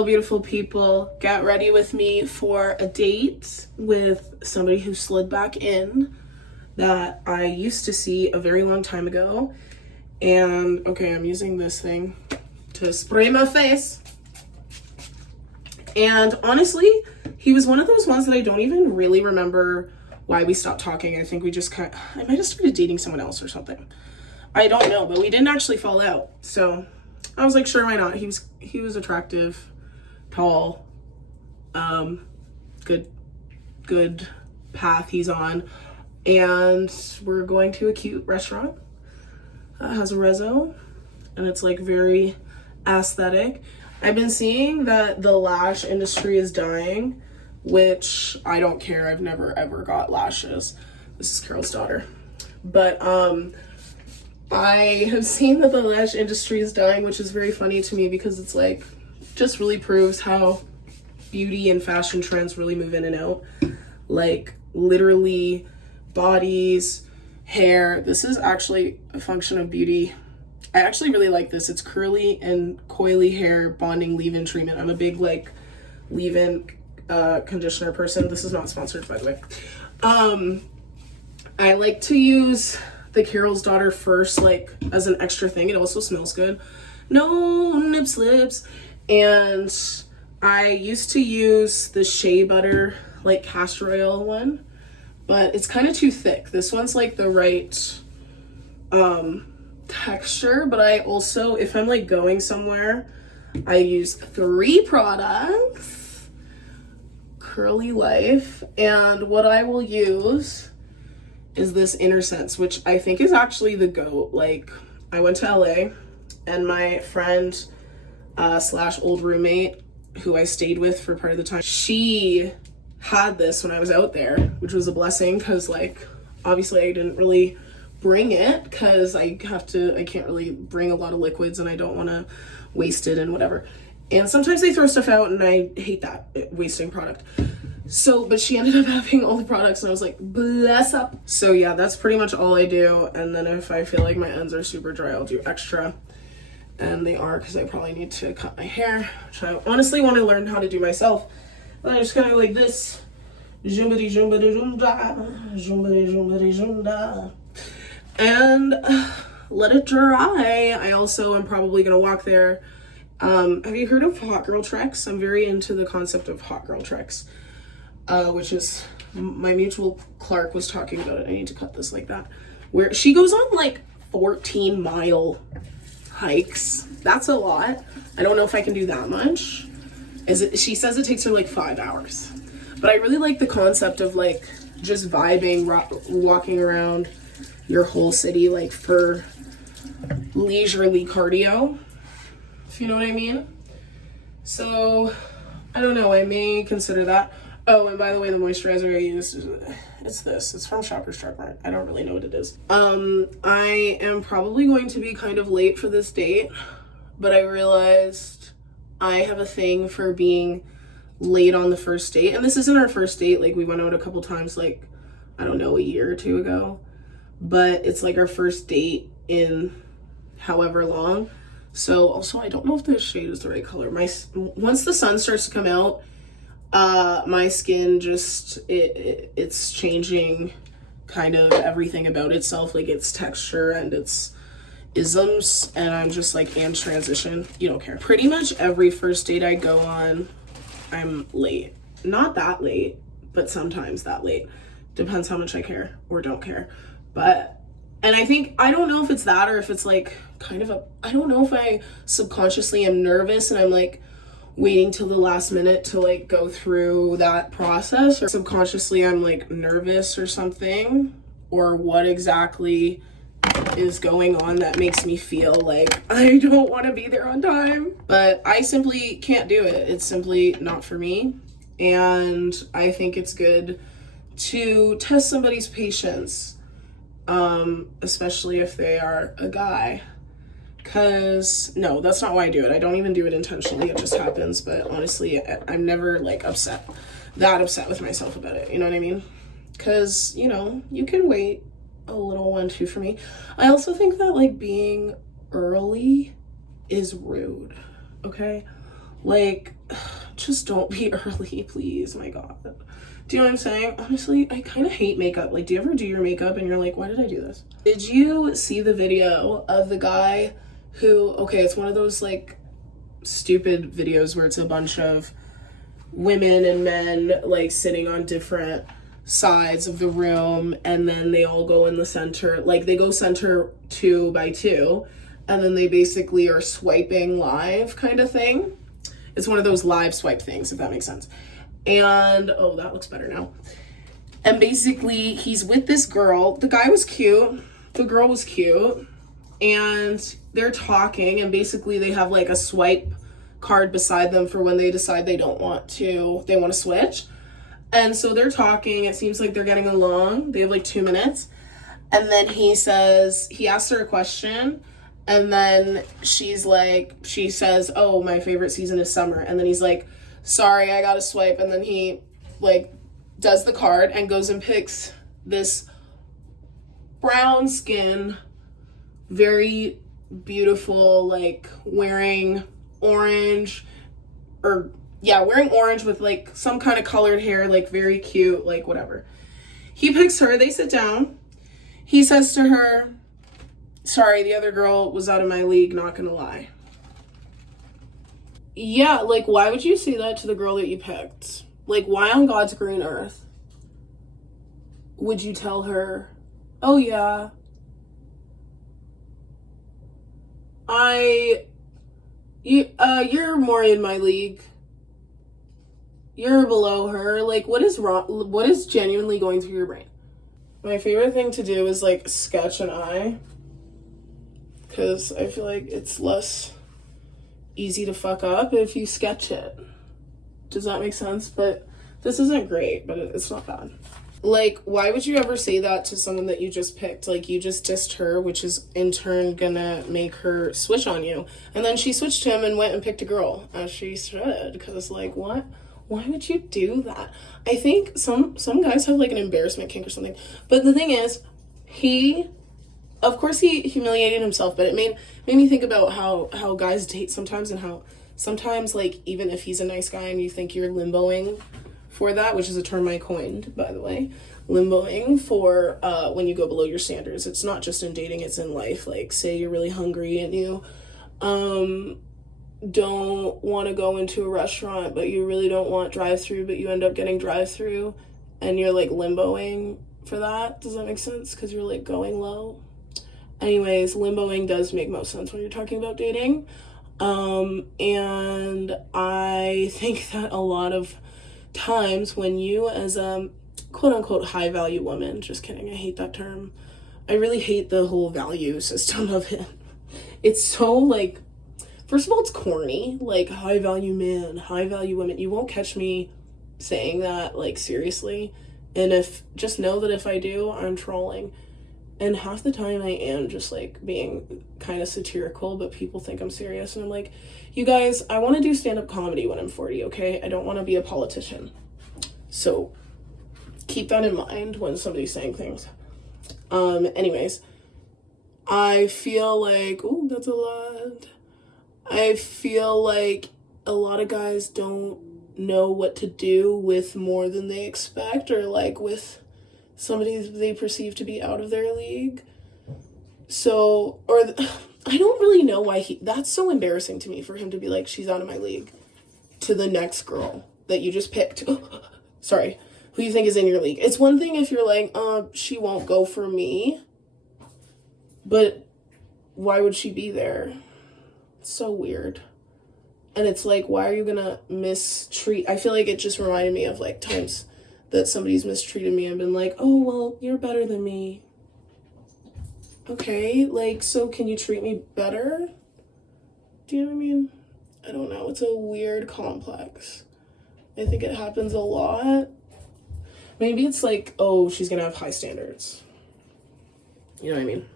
Hello, beautiful people. Get ready with me for a date with somebody who slid back in that I used to see a very long time ago. And okay, I'm using this thing to spray my face. And honestly, he was one of those ones that I don't even really remember why we stopped talking. I think we just I might have started dating someone else or something. I don't know, but we didn't actually fall out. So I was like, sure, why not? He was attractive, tall, good path he's on. And we're going to a cute restaurant. Has a rezo, and it's like very aesthetic. I've been seeing that the lash industry is dying, which I don't care. I've never ever got lashes. This is Carol's daughter. But I have seen that the lash industry is dying, which is very funny to me because it's like just really proves how beauty and fashion trends really move in and out. Like literally bodies, hair. This is actually a function of beauty. I actually really like this. It's curly and coily hair bonding leave-in treatment. I'm a big like leave-in conditioner person. This is not sponsored, by the way. I like to use the Carol's Daughter first, like as an extra thing. It also smells good. No nip slips. And I used to use the shea butter, like castor oil one, but it's kind of too thick. This one's like the right texture, but I also, if I'm like going somewhere, I use 3 products. Curly Life. And what I will use is this Inner Sense, which I think is actually the GOAT. Like, I went to LA and my friend slash old roommate who I stayed with for part of the time, she had this when I was out there, which was a blessing because like obviously I didn't really bring it because I can't really bring a lot of liquids and I don't want to waste it and whatever. And sometimes they throw stuff out and I hate that, wasting product. So, but she ended up having all the products and I was like, bless up. So yeah, that's pretty much all I do. And then if I feel like my ends are super dry, I'll do extra. And they are, because I probably need to cut my hair, which I honestly want to learn how to do myself. But I just kind of like this. Jumbity, jumbity, jumda. Jumbity, jumbity, jumda. And let it dry. I also am probably going to walk there. Have you heard of hot girl treks? I'm very into the concept of hot girl treks, which is my mutual Clark was talking about it. I need to cut this like that. Where she goes on like 14-mile hikes. That's a lot. I don't know if I can do that much. She says it takes her like 5 hours. But I really like the concept of like just vibing, walking around your whole city like for leisurely cardio, if you know what I mean. So I don't know, I may consider that. Oh, and by the way, the moisturizer I use it's from Shoppers Drug Mart. I don't really know what it is. I am probably going to be kind of late for this date, but I realized I have a thing for being late on the first date. And this isn't our first date. Like, we went out a couple times, like, I don't know, a year or 2 ago. But it's like our first date in however long. So also, I don't know if this shade is the right color. Once the sun starts to come out, my skin just, it's changing kind of everything about itself, like its texture and its isms, and I'm just like, and transition, you don't care. Pretty much every first date I go on, I'm late. Not that late, but sometimes that late. Depends how much I care or don't care. But, and I think, I don't know if it's that or if it's like kind of I don't know if I subconsciously am nervous and I'm like waiting till the last minute to like go through that process, or subconsciously I'm like nervous or something, or what exactly is going on that makes me feel like I don't want to be there on time. But I simply can't do it. It's simply not for me. And I think it's good to test somebody's patience, especially if they are a guy. Because no, that's not why I do it. I don't even do it intentionally. It just happens. But honestly, I'm never like that upset with myself about it. You know what I mean? Because, you know, you can wait a little one too for me. I also think that like being early is rude. Okay? Like, just don't be early, please. My God. Do you know what I'm saying? Honestly, I kind of hate makeup. Like, do you ever do your makeup and you're like, why did I do this? Did you see the video of the guy who, okay, it's one of those like stupid videos where it's a bunch of women and men like sitting on different sides of the room, and then they all go in the center, like they go center 2 by 2, and then they basically are swiping live kind of thing. It's one of those live swipe things, if that makes sense. And oh, that looks better now. And basically he's with this girl. The guy was cute, the girl was cute, and they're talking, and basically they have like a swipe card beside them for when they decide they want to switch. And so they're talking, it seems like they're getting along. They have like 2 minutes. And then he asks her a question, and then she says, oh, my favorite season is summer. And then he's like, sorry, I gotta swipe. And then he like does the card and goes and picks this brown skin, very beautiful, like wearing orange with like some kind of colored hair, like very cute, like whatever. He picks her, they sit down. He says to her, sorry, the other girl was out of my league, not gonna lie. Yeah, like why would you say that to the girl that you picked? Like, why on God's green earth would you tell her, oh yeah, you're more in my league, you're below her? Like, what is wrong? What is genuinely going through your brain? My favorite thing to do is like sketch an eye, because I feel like it's less easy to fuck up if you sketch it. Does that make sense? But this isn't great, but it's not bad. Like, why would you ever say that to someone that you just picked? Like, you just dissed her, which is in turn gonna make her switch on you. And then she switched him and went and picked a girl, as she should, because like, what? Why would you do that? I think some guys have like an embarrassment kink or something. But the thing is, of course he humiliated himself, but it made me think about how guys date sometimes, and how sometimes, like, even if he's a nice guy and you think you're limboing for that, which is a term I coined, by the way, limboing for when you go below your standards. It's not just in dating, it's in life. Like, say you're really hungry and you don't want to go into a restaurant, but you really don't want drive-through, but you end up getting drive-through, and you're like limboing for that. Does that make sense? Because you're like going low. Anyways, limboing does make most sense when you're talking about dating. And I think that a lot of times when you, as a quote-unquote high-value woman, just kidding, I hate that term. I really hate the whole value system of it. It's so, like, first of all, it's corny. Like, high-value man, high-value woman. You won't catch me saying that, like, seriously. And just know that if I do, I'm trolling. And half the time I am just like being kind of satirical, but people think I'm serious. And I'm like, you guys, I want to do stand-up comedy when I'm 40, okay? I don't want to be a politician. So keep that in mind when somebody's saying things. Anyways, I feel like, oh, that's a lot. I feel like a lot of guys don't know what to do with more than they expect, or like with somebody they perceive to be out of their league. So, I don't really know why that's so embarrassing to me, for him to be like, she's out of my league, to the next girl that you just picked. Sorry, who you think is in your league. It's one thing if you're like, she won't go for me, but why would she be there? It's so weird. And it's like, why are you gonna mistreat? I feel like it just reminded me of like times that somebody's mistreated me and been like, oh, well, you're better than me. Okay, like, so can you treat me better? Do you know what I mean? I don't know. It's a weird complex. I think it happens a lot. Maybe it's like, oh, she's gonna have high standards. You know what I mean?